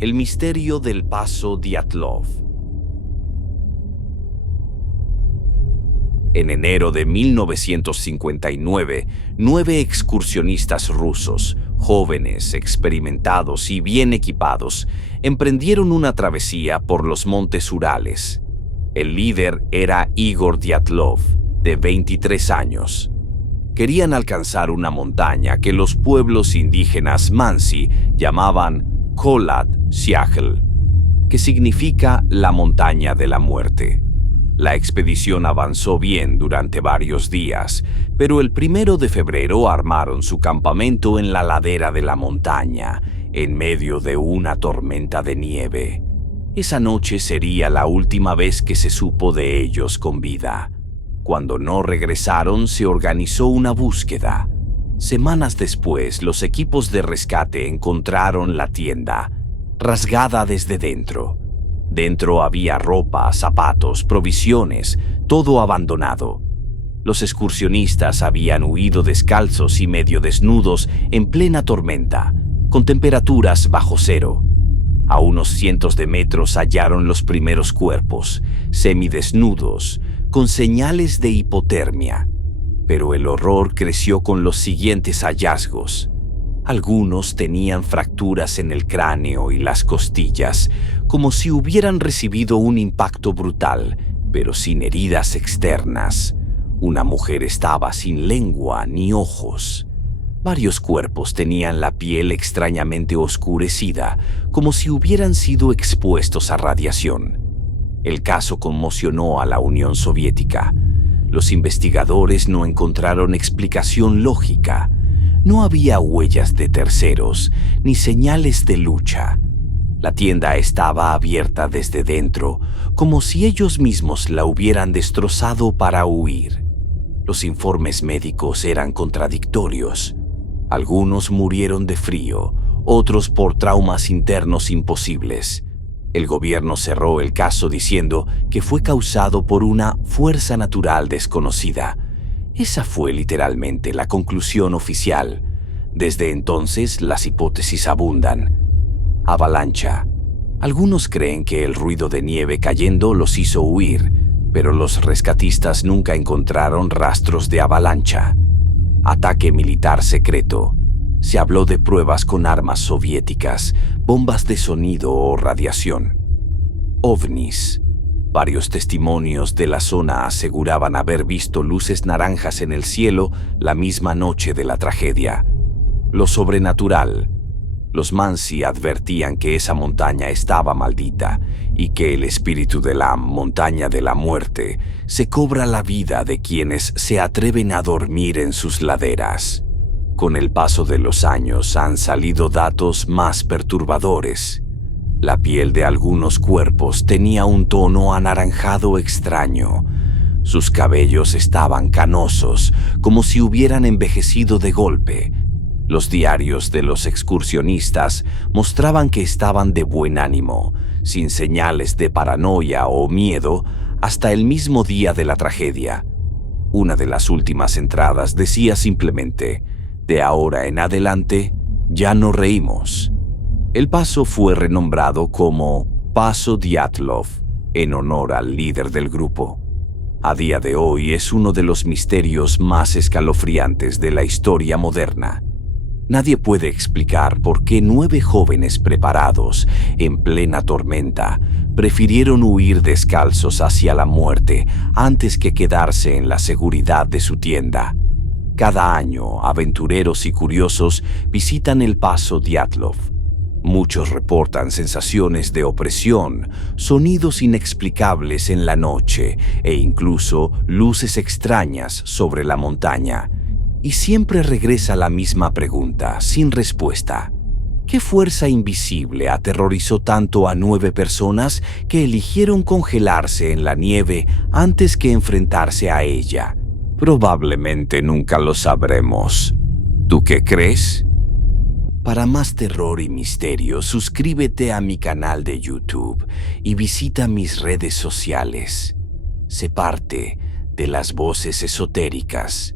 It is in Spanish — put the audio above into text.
El misterio del Paso Dyatlov. En enero de 1959, 9 excursionistas rusos, jóvenes, experimentados y bien equipados, emprendieron una travesía por los montes Urales. El líder era Igor Dyatlov, de 23 años. Querían alcanzar una montaña que los pueblos indígenas Mansi llamaban Kholat Syakhl, que significa la montaña de la muerte. La expedición avanzó bien durante varios días, pero el 1 de febrero armaron su campamento en la ladera de la montaña, en medio de una tormenta de nieve. Esa noche sería la última vez que se supo de ellos con vida. Cuando no regresaron, se organizó una búsqueda. Semanas después, los equipos de rescate encontraron la tienda, rasgada desde dentro. Dentro había ropa, zapatos, provisiones, todo abandonado. Los excursionistas habían huido descalzos y medio desnudos en plena tormenta, con temperaturas bajo cero. A unos cientos de metros hallaron los primeros cuerpos, semidesnudos, con señales de hipotermia. Pero el horror creció con los siguientes hallazgos. Algunos tenían fracturas en el cráneo y las costillas, como si hubieran recibido un impacto brutal, pero sin heridas externas. Una mujer estaba sin lengua ni ojos. Varios cuerpos tenían la piel extrañamente oscurecida, como si hubieran sido expuestos a radiación. El caso conmocionó a la Unión Soviética. Los investigadores no encontraron explicación lógica. No había huellas de terceros, ni señales de lucha. La tienda estaba abierta desde dentro, como si ellos mismos la hubieran destrozado para huir. Los informes médicos eran contradictorios. Algunos murieron de frío, otros por traumas internos imposibles. El gobierno cerró el caso diciendo que fue causado por una fuerza natural desconocida. Esa fue literalmente la conclusión oficial. Desde entonces, las hipótesis abundan. Avalancha. Algunos creen que el ruido de nieve cayendo los hizo huir, pero los rescatistas nunca encontraron rastros de avalancha. Ataque militar secreto. Se habló de pruebas con armas soviéticas, bombas de sonido o radiación. OVNIs. Varios testimonios de la zona aseguraban haber visto luces naranjas en el cielo la misma noche de la tragedia. Lo sobrenatural. Los Mansi advertían que esa montaña estaba maldita y que el espíritu de la montaña de la muerte se cobra la vida de quienes se atreven a dormir en sus laderas. Con el paso de los años han salido datos más perturbadores. La piel de algunos cuerpos tenía un tono anaranjado extraño. Sus cabellos estaban canosos, como si hubieran envejecido de golpe. Los diarios de los excursionistas mostraban que estaban de buen ánimo, sin señales de paranoia o miedo, hasta el mismo día de la tragedia. Una de las últimas entradas decía simplemente: de ahora en adelante, ya no reímos. El paso fue renombrado como Paso Dyatlov, en honor al líder del grupo. A día de hoy es uno de los misterios más escalofriantes de la historia moderna. Nadie puede explicar por qué 9 jóvenes preparados, en plena tormenta, prefirieron huir descalzos hacia la muerte antes que quedarse en la seguridad de su tienda. Cada año, aventureros y curiosos visitan el Paso Dyatlov. Muchos reportan sensaciones de opresión, sonidos inexplicables en la noche e incluso luces extrañas sobre la montaña. Y siempre regresa la misma pregunta, sin respuesta. ¿Qué fuerza invisible aterrorizó tanto a 9 personas que eligieron congelarse en la nieve antes que enfrentarse a ella? Probablemente nunca lo sabremos. ¿Tú qué crees? Para más terror y misterio, suscríbete a mi canal de YouTube y visita mis redes sociales. Sé parte de las voces esotéricas.